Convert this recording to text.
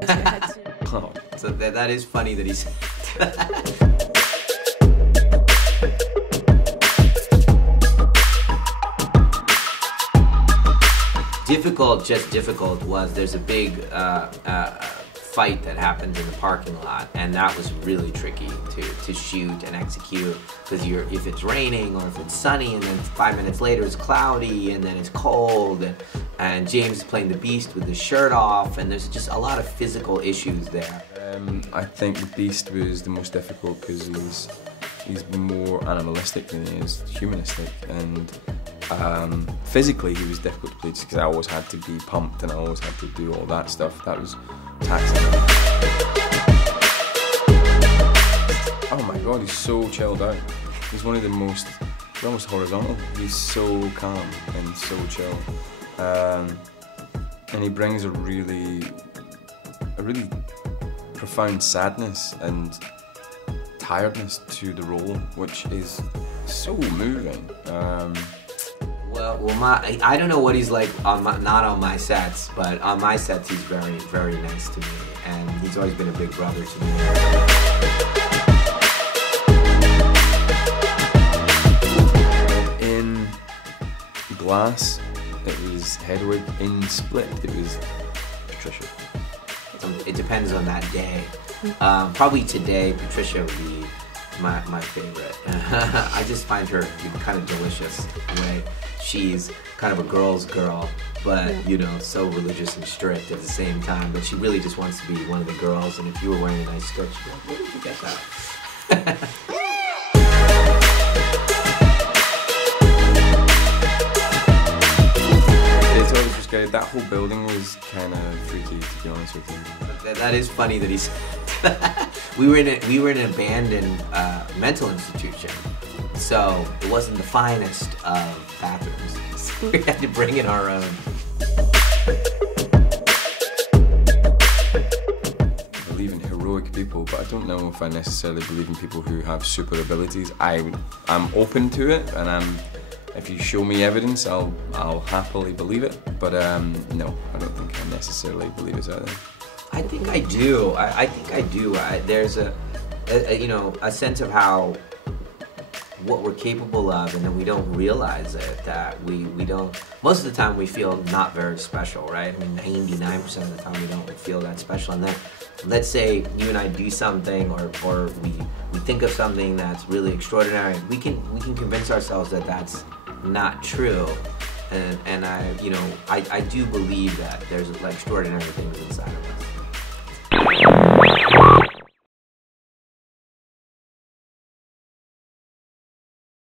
Oh, so that is funny that he said. Difficult, just difficult was there's a big fight that happens in the parking lot, and that was really tricky to shoot and execute, because if it's raining or if it's sunny and then 5 minutes later it's cloudy and then it's cold, and James is playing the Beast with his shirt off, and there's just a lot of physical issues there. I think the Beast was the most difficult because he's more animalistic than he is humanistic, and physically he was difficult to play just because I always had to be pumped and I always had to do all that stuff. That was taxing. Oh my god, he's so chilled out. He's one of the most, he's almost horizontal. He's so calm and so chill. And he brings a really profound sadness and tiredness to the role, which is so moving. Well, I don't know what he's like not on my sets, but on my sets he's very, very nice to me, and he's always been a big brother to me. In Glass, it was Hedwig. In Split, it was Patricia. It depends on that day. Probably today, Patricia would be my favorite. I just find her kind of delicious the way she's kind of a girl's girl, but you know, so religious and strict at the same time. But she really just wants to be one of the girls. And if you were wearing a nice skirt, she'd be like, "Where did you get that?" It's always just good. That whole building was kind of freaky, to be honest with you. That is funny that he said that. We were in an abandoned mental institution, so it wasn't the finest of bathrooms. So we had to bring in our own. I believe in heroic people, but I don't know if I necessarily believe in people who have super abilities. I'm open to it, and if you show me evidence, I'll happily believe it. But no, I don't think I necessarily believe it's out there. I think I do. I think I do. There's a you know, a sense of what we're capable of, and then we don't realize it. That we don't. Most of the time, we feel not very special, right? I mean, 99% of the time, we don't feel that special. And then, let's say you and I do something, or we think of something that's really extraordinary. We can convince ourselves that that's not true. And I do believe that there's like extraordinary things inside of us.